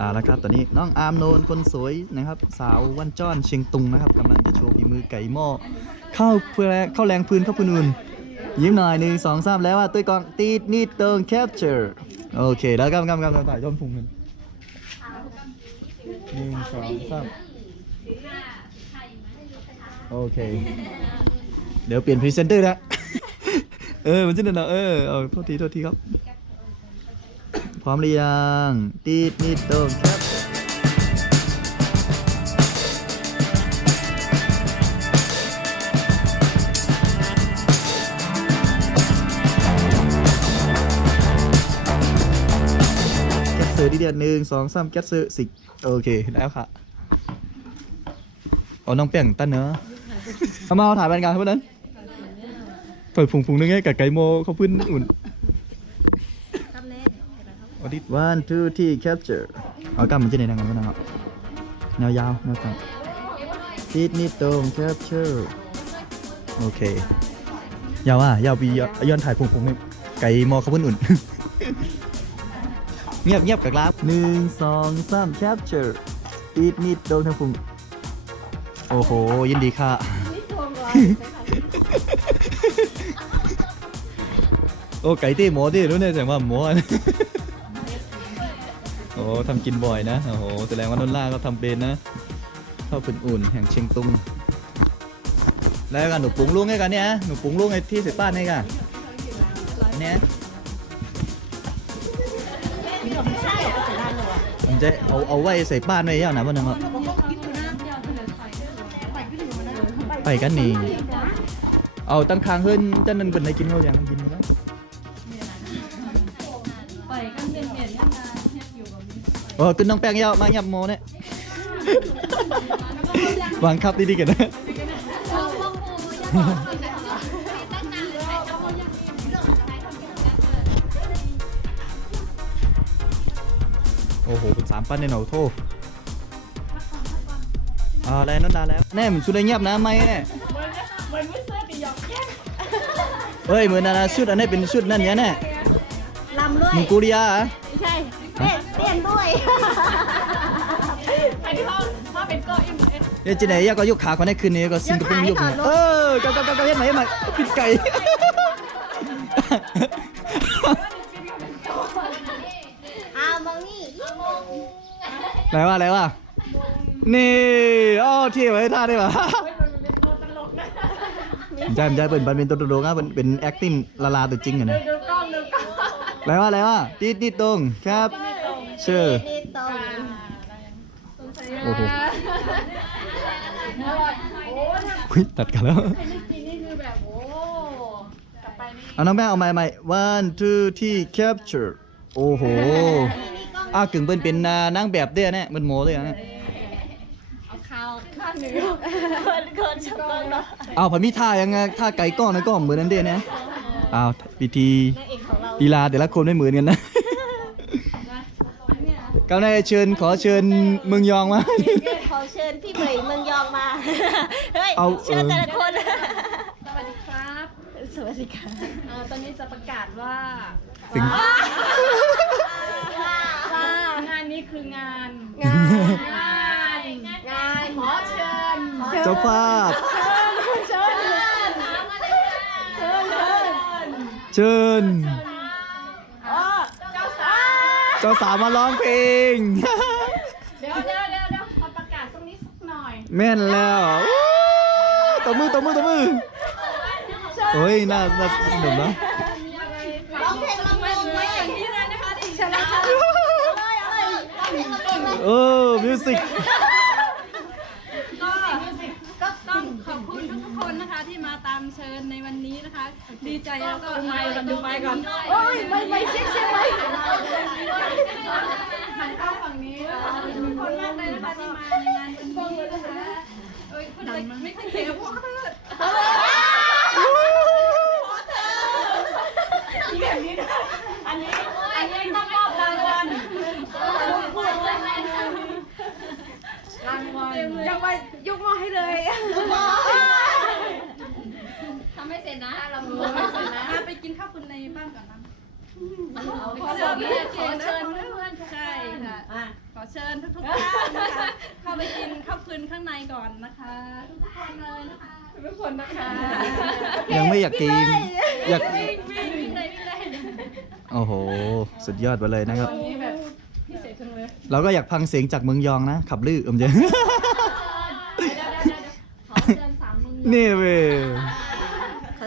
อ่าแล้วครับตอนนี้น้องอาร์มโนนคนสวยนะครับ สาววันจ้อนเชียงตุงนะครับกำลังจะโชว์ฝีมือไก่หม้อเข้าเพื่อเข้าแรงพื้นเข้าพื้นอื่นยิ้มหน่อยหนึ่งสองสามแล้วว่าตุ้ยกองตีดนิดเติงแคปเจอร์โอเคแล้วกำกำกำกำถ่ายย้อมพุงกันหนึ่งสองสามโอเค เดี๋ยวเปลี่ยนพรีเซนเตอร์นะ เออ มันจะนั่นเออ เอาโทษที โทษทีครับ พร้อมหรือยังตีดนิดโดมครับแก๊สเซอร์ดีเดียนหนึ่งสองสามแก๊สเซอร์สิโอเคแล้วค่ะเอาน้องเปียงตั้นเนอะเอามาเอาถ่ายบรรยากาศพวกนั้นเปิดผงผงนึงไงกับไก่โมเขาพื้นอุ่น อดิต one two three capture เอากล้ามมันจะไหนดังกันวะนะครับแนวยาวแนวกลางติดนิดตรง capture โอเคยาวอะยาวปีย้อนถ่ายผงผงให้ไก่โมเขาเพื้นอุ่นเงียบเงียบกับกราฟหนึ่งสองสาม capture ติดนิดโดนทั้งพุงโอ้โห ยินดีค่ะโอ้ไก่เต้หมอเต้รู้เนี่ยแต่ว่าหมอ โอ้ทำกินบ่อยนะ โอ้โห แสดงว่านนล่าก็ทำเป็นนะข้าวปุ่นอุ่นแห่งเชียงตุง แล้วกันหนูปรุงลุงให้กันเนี่ย หนูปรุงลุงไอ้ที่เสร็จป้านให้กันเนี่ยผมจะเอาเอาไว้ใส่ป้านไว้ยาวนะวันนึงอะไปกันนี่เอาตั้งคางขึ้นจันนันเป็นอะไรกินเขาอย่างกินแล้ว ออขึ้นน้องแป้งยาวมาหยับโมเนี่ยวางคับดีๆกันนะโอ้โหเป็นสามปั้นในหนอโทษอ่าแล้วนั่นดาแล้วแน่มันชุดอะไรเงียบนะไม่แน่เหมือนไม่เสื้อตีหยอกแย่เฮ้ยเหมือนนานาชุดอันนี้เป็นชุดนั่นเนี่ยแน่ลำด้วยมึงกูริยาเหรอไไปที่ห้องถ้าเป็นก็อิ่มเอ็ดเดี๋ยวจีไหนยาก็ยกขาคนนี้คืนนี้ก็ซิงกับเป็นยกเนี่ยเออก็ก็ก็ก็เฮ็ดใหม่เฮ็ดใหม่ปิดไก่อ้าวมองนี่ไหนว่าอะไรวะนี่อ้อเที่ไว้ท่าได้ปะใช่ใช่เป็นเป็นตัวตลกอะเป็นเป็น acting ละลาตัวจริงอะนะดูกล้องดูกล้องอะไรวะอะไรวะติดนิดตรงครับ เชื่อนี่ตรงโอ้โหอร่อยโอ้ถ้าอุ๊ยตัดกันแล้วไม่กินนี่คือแบบโอ้กลับไปนี่เอาน้องแม่เอาใหม่ใหม่ one two three capture โอ้โหอ้าวกึ่งเป็นเป็นอ่านางแบบเด้อเนี่ยมันโมเลยอะเนี่ยเอาข้าวข้าวเหนือคนคนชอบเนาะอ้าวผันมีท่ายังไงท่าไก่ก้อนนะก็เหมือนนั่นเด้เนี่ยอ้าวพิธีนางเอกของเราลีลาแต่ละคนไม่เหมือนกันนะ กำลังเชิญขอเชิญเมืองยองมา ขอเชิญพี่เหมยเมืองยองมา เฮ้ยเอาเชิญแต่ละคน สวัสดีครับสวัสดีค่ะเอ่อตอนนี้จะประกาศว่าถึง ว่างานนี้คืองาน งานงานงานขอเชิญเจ้าภาพ เชิญเชิญอ๋อเจ้าสาว เจ้าสาวมาร้องเพลง เดี๋ยวเดี๋ยวเดี๋ยวเดี๋ยวขอประกาศตรงนี้สักหน่อยแม่นแล้วอู้ตบมือตบมือตบมือโอ้ยน่าน่าสนุกนะร้องเพลงร้องเพลงไหมอย่างนี้เลยนะคะดิฉันเอาเลยเอาเลยร้องเพลงร้องเพลงเลยเออมิวสิกก็ต้องขอบคุณทุกๆคนนะคะที่ มาตามเชิญในวันนี้นะคะ ดีใจแล้วก็ดูไมค์ก่อนดูไมค์ก่อนโอ้ยไม่ไม่เช็คเช็คไว้หันเข้าฝั่งนี้ขอบคุณทุกคนมากเลยนะคะที่มาในงานวันนี้นะคะเอ้ยคุณเลยไม่เคยเห็นพวกเธออันนี้อันนี้ต้องมอบรางวัลรางวัลยังไปยกหม้อให้เลยทำไม่เสร็จนะเราไม่เสร็จนะไปกินข้าวคุณในบ้านก่อนนะขอเชิญเพื่อนๆทุกคนใช่ค่ะอเชิญทุกๆท่านนะคะเข้าไปกินข้าวฟืนข้างในก่อนนะคะทุกคนเลยนะคะทุกคนนะคะยังไม่อยากกินอยากวิ่งวิ่งวิ่งเลยวิ่งเลยโอ้โห สุดยอดไปเลยนะครับวันนี้แบบพิเศษจังเลยเราก็อยากฟังเสียงจากเมืองยองนะ ขับลื้อเอมเจเดี๋ยวเดี๋ยวเดี๋ยวขอ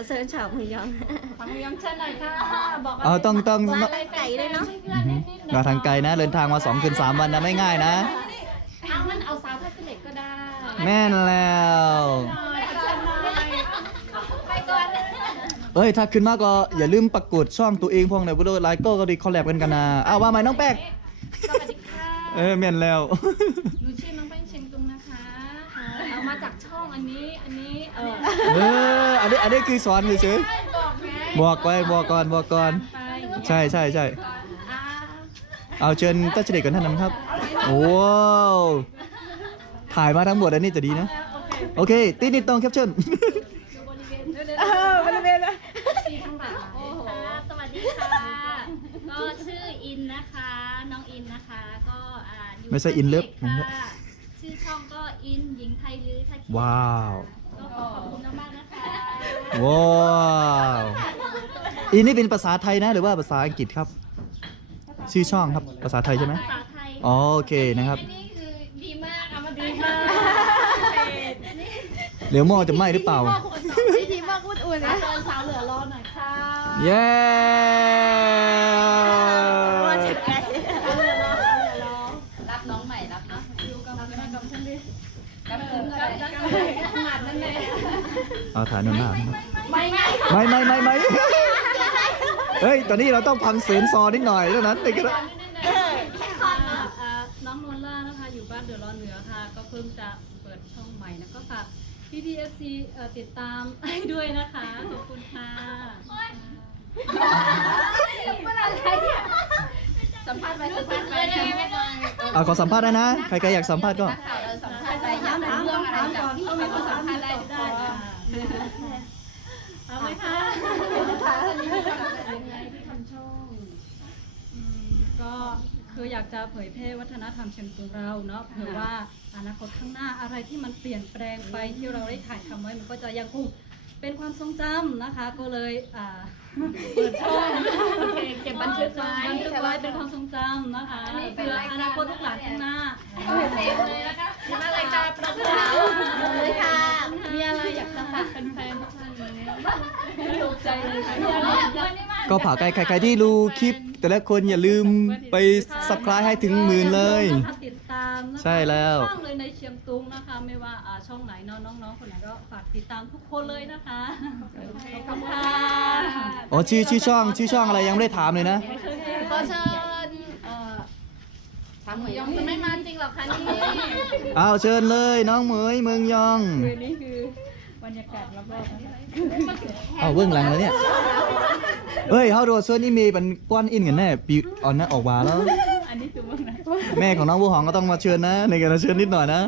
เชิญสามมึงนี่เว้ยขอเชิญชาวเมืองยองสามมึงยองเชิญหน่อยค่ะ บอกเอาต้องต้องว่าอะไรไก่เลยเนาะ มาทางไกลนะ เดินทางมา2คืน3วันนะไม่ง่ายนะ เอามันเอาสาวท่าเหล็กก็ได้แม่นแล้ว ไปก่อนเอ้ย ถ้าขึ้นมาก็อย่าลืมปักกดช่องตัวเองพวกไหนบุโดไลโก้ก็ดีคอลแลบกันกันนะอ้าวว่าไหมน้องแป๊กสวัสดีค่ะเออแม่นแล้ว หนูชื่อน้องแป้งเชียงตุงนะคะ เอามาจากช่องอันนี้อันนี้ เออเอออันนี้อันนี้คือสอนเฉยบอกไงๆบอกไว้บอกก่อนบอกก่อนไปใช่ใช่ใช่อ่าเอาเชิญตัชเด็กก่อนท่านนั้นครับโอ้วถ่ายมาทั้งหมดอันนี้จะดีนะ โอเค ตีนิดตรงแคปชั่นเออบริเวณนะสีทั้งหลายโอ้โหสวัสดีค่ะ ก็ชื่ออินนะคะ น้องอินนะคะ ก็อ่าอยู่ไม่ใช่อินเลิฟช่องค่ะชื่อช่องก็อินหญิงไทยลือถ้าคิดว้าว ว้าวอีนี่เป็นภาษาไทยนะหรือว่าภาษาอังกฤษครับ ชื่อช่องครับภาษาไทยใช่ไหมภาษาไทยอ๋อโอเคนะครับนี่คือดีมากเอามาดีมากเดี๋ยวหม้อจะไหม้หรือเปล่าวิธีมากอุ่นๆนะเชิญสาวเหลือรอหน่อยค่ะเย้ ว่าจะไก่ รับน้องใหม่รับนะอยู่กับกับกับฉันดิกับคืนกับกับกับหมัดนั่นเอง เอาถ่ายหน้าหน้าไม่ไม่ไม่ไม่ไม่เฮ้ย ตอนนี้เราต้องพังเสียงซอนิดหน่อยเท่านั้นเองก็ได้น้องนวลล่านะคะ อยู่บ้านเดือดร้อนเหนือค่ะ ก็เพิ่งจะเปิดช่องใหม่นะก็ฝากพี่พีเอฟซีติดตามให้ด้วยนะคะ ขอบคุณค่ะสัมภาษณ์ไปสัมภาษณ์ไปเอาขอสัมภาษณ์ได้นะ ใครๆอยากสัมภาษณ์ก็ข่าวเราสัมภาษณ์ไปย้ำถามเรื่องอะไรจากที่ไม่ต้องสัมภาษณ์ได้ได้เอาไหมคะอืมก็คืออยากจะเผยแพร่วัฒนธรรมเชียงตุงเราเนาะเผื่อว่าอนาคตข้างหน้าอะไรที่มันเปลี่ยนแปลงไปที่เราได้ถ่ายทำไว้มันก็จะยังคงเป็นความทรงจำนะคะ ก็เลยอ่าเปิดช่องเก็บบันทึกไว้บันทึกไว้เป็นความทรงจำนะคะเพื่ออนาคตลูกหลานข้างหน้า เต็มเลยนะคะมาเลยค่ะประธานเลยค่ะ มีอะไรอยากจะฝากแฟนๆทุกท่านไหมถู กใจเลยค่ะมีอะไรอยากจะก็ผ่าใครใครๆที่ดูคลิป แต่ละคนอย่าลืมไปสับคลายให้ถึงหมื่นเลย ติดตามนะคะใช่แล้ว ช่องเลยในเชียงตุงนะคะ ไม่ว่าอ่าช่องไหนเนาะน้องๆคนไหนก็ฝากติดตามทุกคนเลยนะคะขอบคุณค่ะอ๋อชื่อชื่อช่อง ชื่อช่องอะไรยังไม่ได้ถามเลยนะ ขอเชิญเอ่อสามหมวยยองจะไม่มาจริงหรอกคะนี่เอาเชิญเลยน้องเหมยเมืองยอง คือนี่คือ บรรยากาศรอบๆนะคะเอาเบื้องหลังแล้วเนี่ยเอ้ยเขาโดนเสื้อนี่มีเป็นก้อนอินกันแน่ปีอ่อนนะออกมาแล้ว อันนี้คือเมื่อไหร่แม่ของน้องบัวหองก็ต้องมาเชิญนะ ในการเชิญนิดหน่อยนะ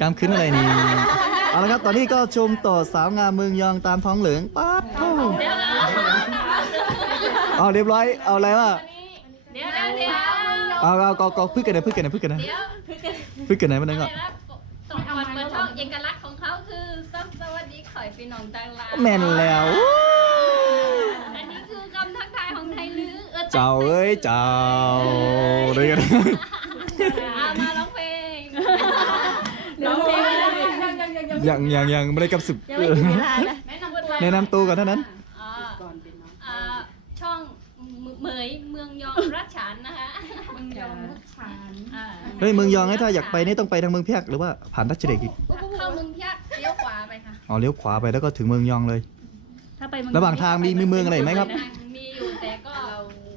กามขึ้นอะไรนี่เอาละครับตอนนี้ก็ชมต่อสาวงามเมืองยองตามท้องเหลืองป๊าดเข้าเอาเรียบร้อยเอาอะไรวะเดี๋ยวเดี๋ยวเดี๋ยวเอาเอาก็ก็พึ่งกันนะพึ่งกันนะพึ่งกันนะเดี๋ยวพึ่งกันนะมันนั่นก็ต้องก่อนเปิดช่องเอกลักษณ์ พี่น้องต่างลาวแม่นแล้ว อันนี้คือคำทักทายของไทยลือเออเจ้าเอ้ยเจ้าด้วยกันเอามาร้องเพลงร้องเพลงยังยังยังยังยังยังยังไม่ได้กับสิบยังไม่ถึงเวลานะแนะนำตัวแนะนำตัวก่อนเท่านั้น อ่าอ่าช่องเหมยเมืองยองรัชฉานนะคะมึงยอมรักฉันอ่าเฮ้ยเมืองยองให้ถ้าอยากไปนี่ต้องไปทางเมืองเพียกหรือว่าผ่านทัชเด็กอีก อ๋อเลี้ยวขวาไปแล้วก็ถึงเมืองยองเลย ถ้าไปเมืองระหว่างทางมีมีเมืองอะไรไหมครับ มีอยู่แต่ก็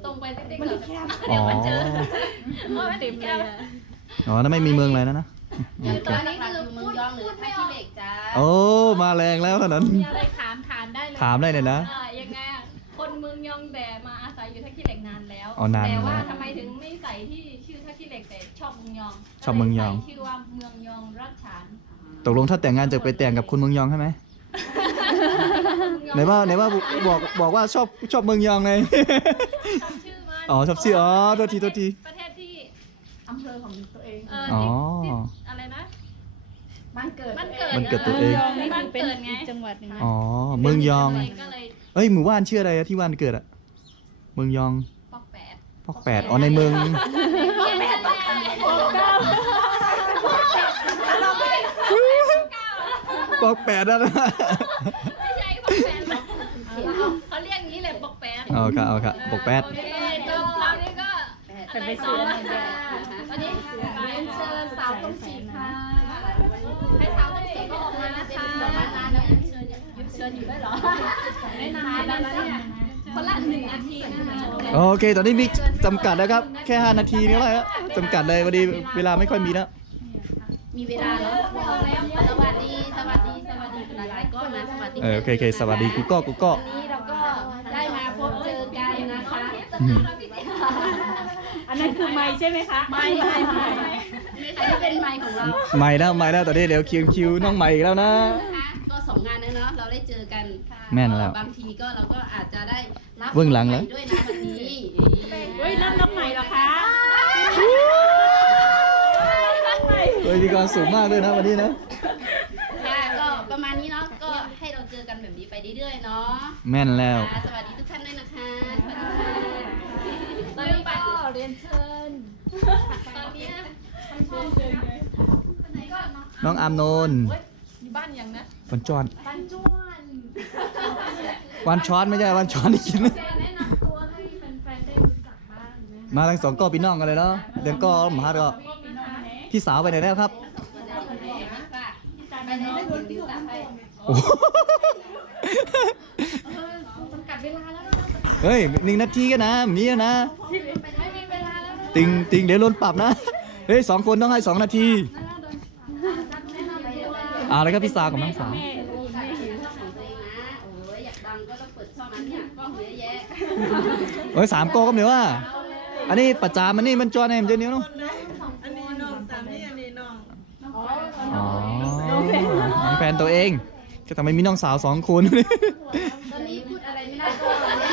ตรงไปติ๊กๆมันเลยแคบอ๋อโอ้ยติดเลยอ๋อนั่นไม่มีเมืองอะไรนะนะคือตอนนี้คือเมืองยองหรือท่าขี้เหล็กจ้าโอ้มาแรงแล้วเท่านั้น มีอะไรถามถามได้เลยถามได้เลยนะอ่ายังไงอะคนเมืองยองแต่มาอาศัยอยู่ท่าขี้เหล็กนานแล้ว อ๋อนานแต่ว่าแล้วทำไมถึงไม่ใส่ที่ชื่อท่าขี้เหล็กแต่ชอบเมืองยองชอบเมืองยอง ก็ลใส่ชื่อว่าเมืองยองรัชฉาน ตกลงถ้าแต่งงานจะไปแต่งกับคนเมืองยองใช่ไหมไหนว่าไหนว่าบอกบอกว่าชอบชอบเมืองยองไงชอบชื่อมันอ๋อชอบชื่ออ๋อโทษทีโทษที ประเทศที่อำเภอของตัวเอง เอออ๋อ ที่ที่อะไรนะ บ้านเกิดบ้านเกิดบ้านเกิดตัวเองบ้านเกิดไงจังหวัดหนึ่งอ๋อเมืองยองตัวเก็เลยเอ้ยหมู่บ้านชื่ออะไรอะที่บ้านเกิดอะเมืองยองปอกแปด พอกแปดอ๋อในเมืองเรียนแม่ปอกเก้า ปอกแปดแล้วนะไม่ใช่ปอกแปดหรอกเขาเรียกอย่างนี้แหละปอกแปดเอาค่ะเอาค่ะปอกแปดโอเคจบคราวนี้ก็อะไรต่อแล้วค่ะวันนี้เรียนเชิญสาวต้องสีค่ะให้สาวต้องสีก็ออกมานะคะเชิญเชิญอยู่ด้วยเหรอไม่นานแล้วนะเนี่ยคนละหนึ่งนาทีนะคะโอเค ตอนนี้มีจำกัดแล้วครับ แค่ 5 นาทีนี่แหละครับจำกัดเลยพอดีเวลาไม่ค่อยมีแล้วมีเวลาแล้ว ก้อนนะสวัสดีเออโอเคโอเคสวัสดีกูก็กูก็ วันนี้เราก็ได้มาพบเจอกันนะคะอืมอันนั้นคือไม้ใช่ไหมคะไม่ไม่ไม่อันนี้เป็นไมค์ของเราใหม่แล้วใหม่แล้วตอนนี้เดี๋ยวคิวคิวน้องใหม่อีกแล้วนะนะคะก็สองงานแล้วเนาะเราได้เจอกันแม่นแล้วบางทีก็เราก็อาจจะได้รับเบื้องหลังเหรอ ด้วยนะวันนี้เฮ้ยรับน้องใหม่เหรอคะเฮ้ยมีความสุขมากด้วยนะวันนี้นะ ค่ะก็ประมาณนี้เนาะ ก็ให้เราเจอกันแบบนี้ไปเรื่อยๆเนาะแม่นแล้ว ค่ะสวัสดีทุกท่านด้วยนะคะสวัสดีค่ะตอนนี้ก็เรียนเชิญตอนนี้คนไหนก็เนาะน้องอามโนนอยู่บ้านยังนะวันจอนบ้านจ้วนวันช้อนไม่ใช่วันช้อนที่กินนะแนะนำตัวให้แฟนๆได้รู้จักบ้างนะมาทั้งสองก็พี่น้องกันเลยเนาะเดี๋ยวก็มหาก็พี่สาวไปไหนแล้วครับค่ะไปไหนได้ดูจักไปโอ้โห จำกัดเวลาแล้วนะ เฮ้ยหนึ่งนาทีกันนะมีนะ ไม่มีเวลาแล้วนะติงติงเดี๋ยวโดนปรับนะ เฮ้ยสองคนต้องให้สองนาทีแนะนำตัวอ่าแล้วก็พี่สาวกับน้องสาวช่องของตัวเองนะโอ้ยอยากดังก็ต้องเปิดช่องนั้นเนี่ยกล้องเยอะแยะเฮ้ยสามโกก็เหนียวว่าอันนี้ประจามันนี่มันจอนเองมันจะเหนียวเนาะอันนี้น้องสามนี่อันนี้น้องอ๋อน้องแฟนตัวเองก็ทำไมมีน้องสาวสองคนตอนนี้พูดอะไรไม่ได้ก็แนะ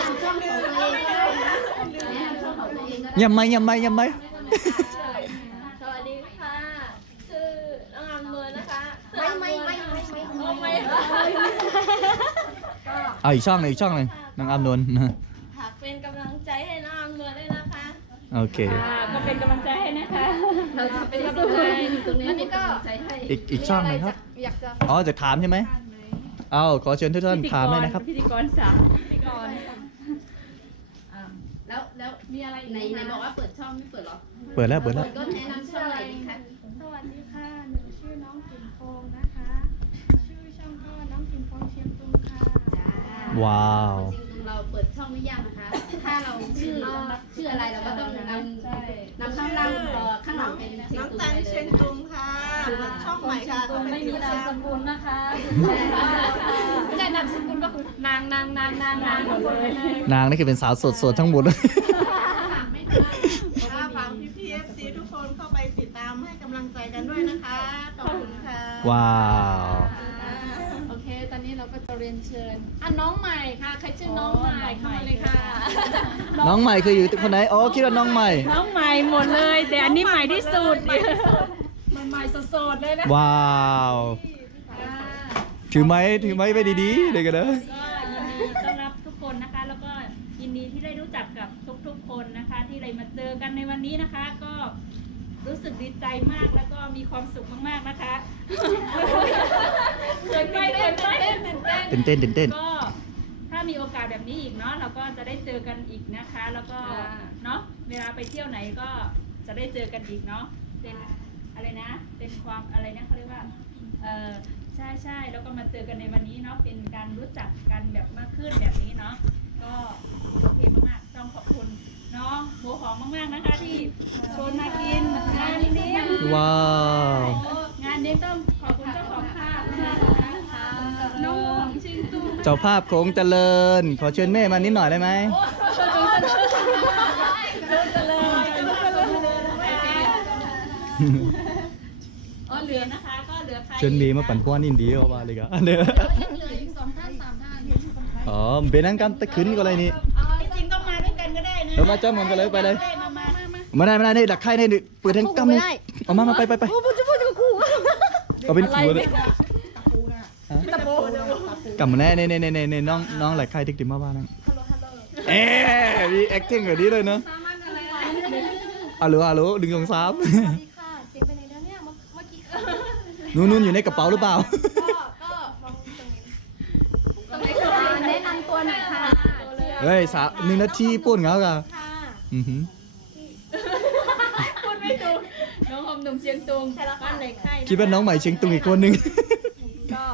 นำช่องของตัวเองแนะนำช่อง ของตัวเองก็ได้ยังไม่ยังไม่ยังไม่สวัสดีค่ะ ชื่อน้องอามนวลนะคะไม่ไม่ไม่ไม่ไม่ไม่เอาอีกช่องหนึ่งอีกช่องหนึ่งน้องอามนนท์ฝากเป็นกำลังใจให้น้องอามนวลด้วยนะคะ โอเคอ่าก็เป็นกำลังใจให้นะคะเราจะเป็นกำลังใจอยู่ตรงนี้นี่ก็ใจให้อีกอีกช่องหนึ่งครับอยากจะอ๋อจะถามใช่ไหมเอาขอเชิญทุกท่านถามเลยนะครับพิธีกรสาวพิธีกรแล้วแล้ว มีอะไรไหนไหนบอกว่าเปิดช่องไม่เปิดหรอเปิดแล้วเปิดแล้ว ก็แนะนำช่องอะไรดีคะสวัสดีค่ะ หนูชื่อน้องกิ่งโพงนะคะ ชื่อช่องก็น้องกิ่งโพงเชียงตุงค่ะ ว้าว จริงๆเราเปิดช่องไม่ยากนะคะ ถ้าเราชื่อชื่ออะไรเราก็ต้องนำนำข้างล่างเอ่อข้างหลังเป็นเชียน้งองตุงจันไปเลเชียยงตุงค่ะ ช่องใหม่ค่ะไม่มีนามสกุลนะคะไม่ได้นามสกุลก็คือนางนางนางนางนางหมดเลยนางนี่คือเป็นสาวสดสดทั้งหมดเลย ค่ะฝากพี่พีเอฟซีทุกคนเข้าไปติดตามให้กำลังใจกันด้วยนะคะ ขอบคุณค่ะ ว้าว โอเค ตอนนี้เราก็จะเรียนเชิญอะน้องใหม่ค่ะ ใครชื่อน้องใหม่เข้ามาเลยค่ะ น้องใหม่คืออยู่คนไหน อ๋อ คิดว่าน้องใหม่ น้องใหม่หมดเลย แต่อันนี้ใหม่ที่สุดใหม่ๆสดๆเลยนะว้าว ถือไม้ถือไม้ไปดีๆเดี๋ยวกันนะก็ยินดีต้อนรับทุกคนนะคะ แล้วก็ยินดีที่ได้รู้จักกับทุกๆคนนะคะ ที่ได้มาเจอกันในวันนี้นะคะ ก็ รู้สึกดีใจมากแล้วก็มีความสุขมากๆนะคะเกินไปเกินไปตื่นเต้นตื่นเต้น ก็ถ้ามีโอกาสแบบนี้อีกเนาะเราก็จะได้เจอกันอีกนะคะ แล้วก็เนาะเวลาไปเที่ยวไหนก็จะได้เจอกันอีกเนาะเป็นอะไรนะ เป็นความอะไรนะเขาเรียกว่าเออใช่ใช่แล้วก็มาเจอกันในวันนี้เนาะเป็นการรู้จักกันแบบมากขึ้นแบบนี้เนาะก็โอเคมากๆ ต้องขอบคุณน้องหัวหอมมากๆนะคะที่ชวนมากินงานเลี้ยงว้าวงานนี้ต้องขอบคุณเจ้าของภาพนะคะน้องหอมชิงตูเจ้าภาพโค้งเจริญ ขอเชิญแม่มานิดหน่อยได้ไหมอ๋อเหลือนะคะก็เหลือใครเชิญมีมาปั่นป้อนอินเดียเอามาเลยกันเดี๋ยวเหลืออีกสองท่านสามท่านอ๋อเป็นนั่งกันตะขึ้นก็เลยนี่จริง ๆต้องมาด้วยกันก็ได้นะเรามาจ้ามันกันเลยไปเลยมามามาไม่ได้ไม่ได้นี่ดักไข่นี่เปิดแทงกำนี่เอามามาไปไปไปเอาเป็นครูเลยฮะกำมาแน่เน่เน่เน่เน่เน่น้องน้องหลายไข่ติ๊กติ๊มมาบ้านนั่งเอ๊ะมี acting แบบนี้เลยเนอะอะโหลอะโหลหนึ่งสองสามค่ะเสียงไปไหนแล้วเนี่ยเมื่อเมื่อกี้ค่ะนู่นนู่นอยู่ในกระเป๋าหรือเปล่า ก็ก็มองตรงนี้ตรงไหนคะแนะนำตัวหน่อยค่ะ เฮ้ยสามหนึ่งนาทีป่นเหงากันค่ะอือหือพูดไม่ถูกน้องหอมหนุ่มเชียงตุงใช่แล้วค่ะ บ้านไหนไข่คิดว่าน้องใหม่เชียงตุงอีกคนหนึ่งก็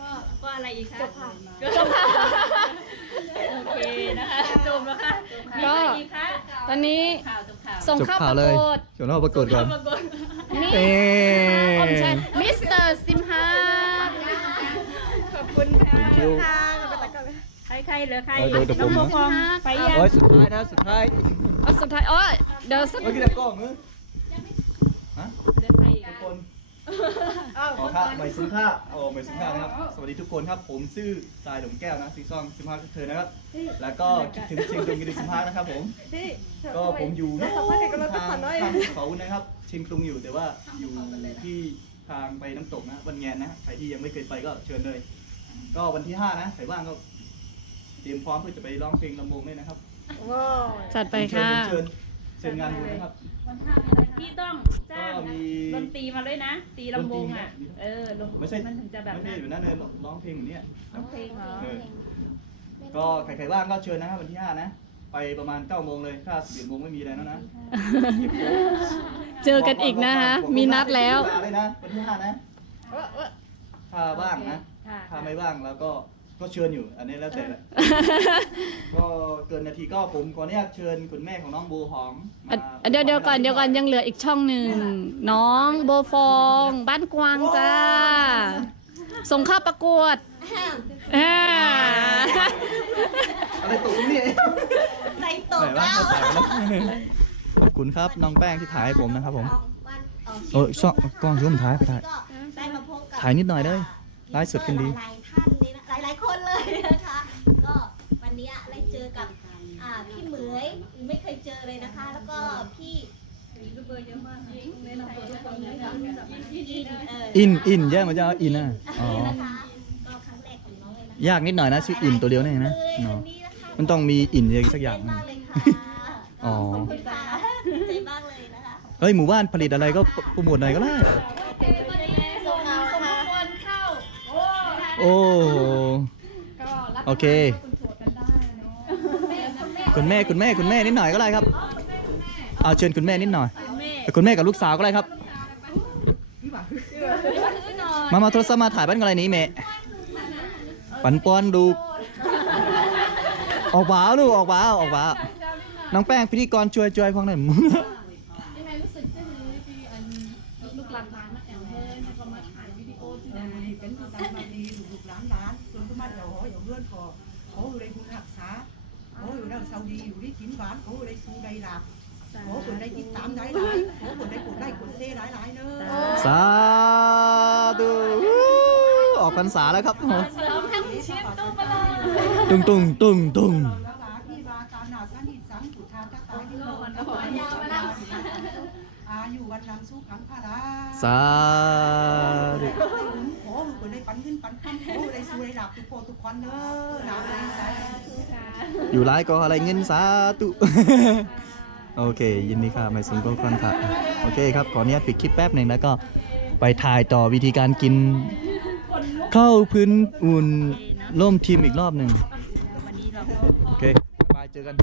ก็ก็อะไรอีกคะจบค่ะ จบค่ะโอเคนะคะจบแล้วค่ะมีก็อะไรอีกคะตอนนี้ข่าวจบข่าวส่งจบเข้าข่าปวระเลยกวดจบเข้าประกวดก่อน ปรากฏนี่เอ๊ผมใช่มิสเตอร์ซิมฮาขอบคุณค่ะคิวใคร ใครเหลือใครเอาโดยเดี๋ยวผม น้องนะโมฟองไปยัง โอ้ยสุดท้ายนะสุดท้ายเอาสุดท้ายอ๋อเดี๋ยวสักเมื่อกี้แต่กล้องเนอะฮะเหลือใครอีกทุอะกคนอ๋อครับใหม่ซุ้มค่าโอ้ใหม่ซุ้มค่านะครับ สวัสดีทุกคนครับ ผมชื่อทรายหลงแก้วนะซีซองซิมฮาร์เธอนะครับ แล้วก็คิดถึงเชียงตุงกินซิมฮาร์นะครับผม ก็ผมอยู่ทางทางเขานะครับเชียงตุงอยู่แต่ว่าอยู่ที่ทางไปน้ำตกนะวันแงนนะใครที่ยังไม่เคยไปก็เชิญเลย ก็วันที่ห้านะใครว่างก็เตรียมพร้อมเพื่อจะไปร้องเพลงลำวงด้วยนะครับจัดไปค่ะเชิญเชิญงานบุญนะครับ พี่ต้องจ้างก็มีดนตรีมาด้วยนะ ตีลำวงอะ ดนตรีนะเออลงไม่ใช่มันถึงจะแบบไม่ใช่อยู่นั่นเลยร้องเพลงแบบเนี้ยร้องเพลงเหรอ เออก็ใครๆว่างก็เชิญนะครับวันที่ห้านะ ไปประมาณเก้าโมงเลยถ้าสิบโมงไม่มีอะไรแล้วนะเจอกันอีกนะคะ มีนัดแล้วเาเลยนะวันที่ห้านะถ้าว่างนะ ค่ะ ถ้าไม่ว่างแล้วก็ ก็เชิญอยู่ อันนี้แล้วแต่แหละก็เกินนาทีก็ผมขออนุญาตเชิญคุณแม่ของน้องโบหอมมาอะเดี๋ยวเดี๋ยวก่อนเดี๋ยวก่อนยังเหลืออีกช่องหนึ่งน้องโบฟอง บ้านกวางจ้า ส่งเข้าประกวดอ่าอะไรตกตรงนี่ใจตกไหนวะแล้วถ่ายมาแล้วขอบคุณครับน้องแป้งที่ถ่ายให้ผมนะครับผมวันเออช่องกล้องช่วงถ่ายไปถ่ายก็ได้มาพบกับถ่ายนิดหน่อยเด้อไลฟ์สดกันดี ก็วันนี้ได้เจอกับอ่าพี่เหมยไม่เคยเจอเลยนะคะ แล้วก็พี่อินเอออินอินแย่มันจะเอาอินอะอ๋อนี่นะคะก็ครั้งแรกของน้องเลยนะยากนิดหน่อยนะชื่ออินตัวเดียวนี่นะเลยเนาะวันนี้นะคะมันต้องมีอินอะไรสักอย่างหนึ่มางกเลยค่ะอ๋อ ขอบคุณค่ะดีใจมากเลยนะคะเฮ้ยหมู่บ้านผลิตอะไรก็โปรโมทหน่อยก็ได้ ส่งเอาค่ะโอ้โห โอเค คุณแม่คุณแม่คุณแม่นิดหน่อยก็ได้ครับเอาเชิญคุณแม่นิดหน่อย คุณแม่กับลูกสาวก็ได้ครับ มามาโทรศัพท์มาถ่ายบ้านกันอะไรนี้เมะปันปอนดู ออกบ้าลูกออกบ้าออกบ้าน้องแป้งพิธีกรช่วยช่วยฟังหน่อย เป็นผู้ตามมาดีลูกหลานหลานส่วนก็มาเดี๋ยวอยู่เพื่อนขอขออยู่ในบุญรักษาข ออยู่ในเสาดีอยู่ที่กินหวานขออยู่ในสูได้หลับขอคนได้ติดตามหลายหลายขอคนได้กดได้กดเซ่หลายหลายเนอะสาธุออกพรรษาแล้วครับตุงตุงตุงตุงแล้วว่าที่วาการนาสันนิสังปุทธาตตาที่โลกันแล้วอายุวันนังสุขังพาราสาธุขอคนได้ ปันขึ้นปันข้ามขอได้สู้ได้หลับทุกโปทุกคนเนอหลับได้ใส่อยู่ร้ายก็อะไรเงินสาธุโอเค ยินดีค่ะไม่สมก็คอนค่ะโอเคครับขออนุญาตปิดคลิปแป๊บหนึ่งแล้วก็ไปถ่ายต่อวิธีการกิน เข้าพื้นอุ่นร่มทีมอีกรอบหนึ่งโอเคบายเจอกัน